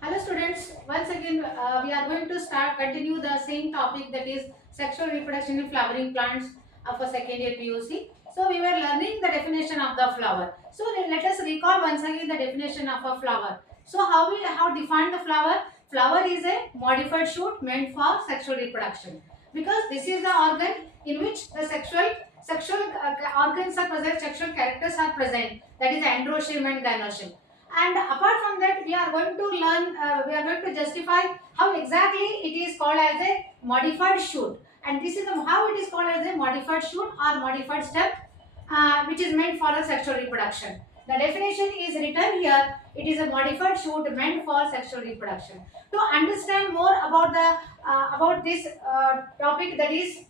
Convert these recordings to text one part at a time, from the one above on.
Hello students, once again we are going to continue the same topic, that is sexual reproduction in flowering plants for second year PUC. So we were learning the definition of the flower. So let us recall once again the definition of a flower. So how we have defined the flower? Flower is a modified shoot meant for sexual reproduction, because this is the organ in which the sexual organs are present, sexual characters are present, that is androecium and gynoecium. And apart from that, we are going to learn, we are going to justify how exactly it is called as a modified shoot. And this is how it is called as a modified shoot or modified stem, which is meant for a sexual reproduction. The definition is written here. It is a modified shoot meant for sexual reproduction. To understand more about about this topic, that is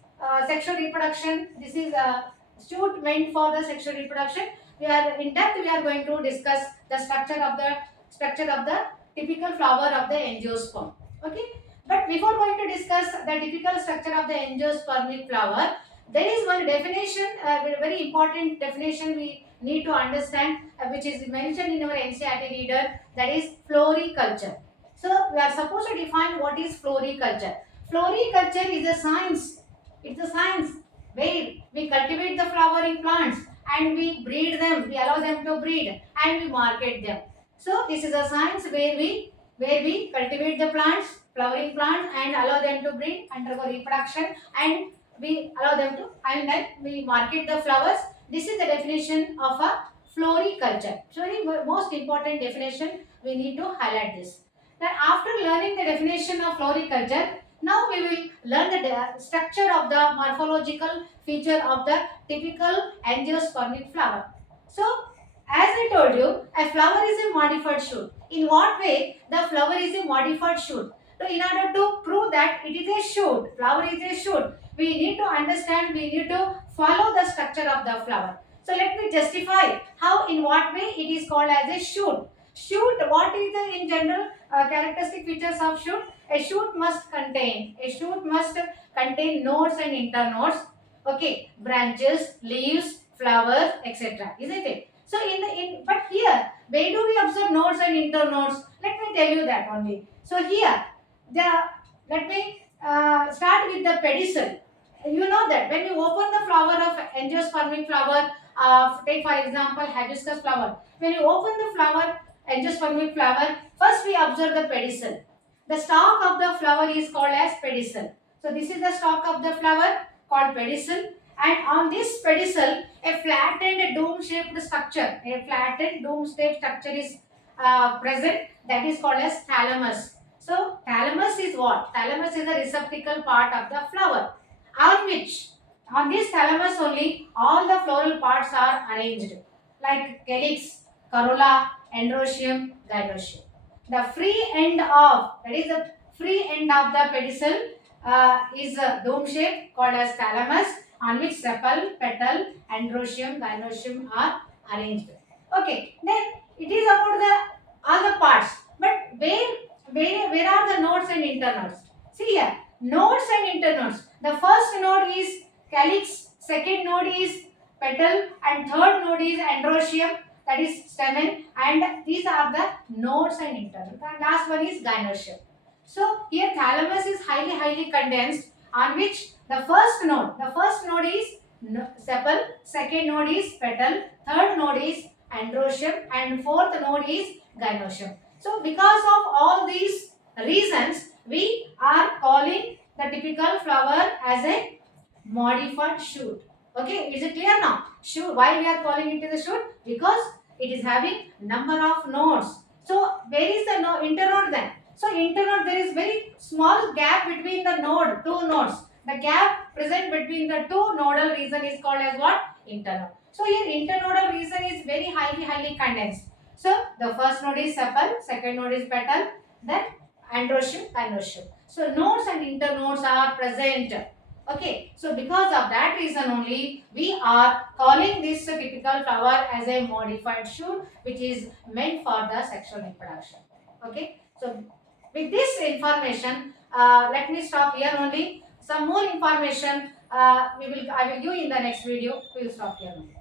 sexual reproduction, this is a shoot meant for the sexual reproduction. We are in depth. We are going to discuss the structure of the typical flower of the angiosperm. Okay, but before going to discuss the typical structure of the angiospermic flower, there is one definition, very important definition we need to understand, which is mentioned in our NCERT reader, that is floriculture. So we are supposed to define what is floriculture. Floriculture is a science. It's a science where we cultivate the flowering plants and we breed them, we allow them to breed and we market them. So this is a science where we cultivate the plants, flowering plants, and allow them to breed, undergo reproduction, and we allow them to, and then we market the flowers. This is the definition of a floriculture. So the most important definition, we need to highlight this. Then after learning the definition of floriculture, now we will learn the structure of the morphological feature of the typical angiospermic flower. So, as I told you, a flower is a modified shoot. In what way the flower is a modified shoot? So, in order to prove that it is a shoot, flower is a shoot, we need to understand, we need to follow the structure of the flower. So, let me justify how, in what way it is called as a shoot. Shoot, what is the in general characteristic features of shoot? A shoot must contain nodes and internodes, okay, branches, leaves, flowers, etc. Isn't it? So but here, where do we observe nodes and internodes? Let me tell you that only. So here, let me start with the pedicel. You know that when you open the flower of angiospermic flower, take for example hibiscus flower. When you open the flower, angiospermic flower, first we observe the pedicel. The stalk of the flower is called as pedicel. So this is the stalk of the flower called pedicel, and on this pedicel a flattened dome-shaped structure, is present, that is called as thalamus. So thalamus is what? Thalamus is the receptacle part of the flower, on this thalamus only all the floral parts are arranged, like calyx, corolla, androecium, gynoecium. The free end of, that is the free end of the pedicel, is a dome shape called as thalamus, on which sepal, petal, androecium, gynoecium are arranged. Okay, then it is about the all the parts. But where are the nodes and internodes? See here, nodes and internodes. The first node is calyx, second node is petal, and third node is androecium, that is stamen, and these are the nodes and internodes. And last one is gynoecium. So here thalamus is highly condensed, on which the first node is sepal, second node is petal, third node is androecium, and fourth node is gynoecium. So because of all these reasons, we are calling the typical flower as a modified shoot. Okay, is it clear now? Shoot. Why we are calling it as a shoot? Because it is having number of nodes. So where is the internode then? So internode, there is very small gap between the two nodes. The gap present between the two nodal region is called as what? Internode. So here internodal region is very highly condensed. So the first node is sepal, second node is petal, then androecium, gynoecium. So nodes and internodes are present. Okay, so because of that reason only, we are calling this typical flower as a modified shoot, which is meant for the sexual reproduction. Okay, so with this information, let me stop here only. Some more information I will give in the next video. We will stop here only.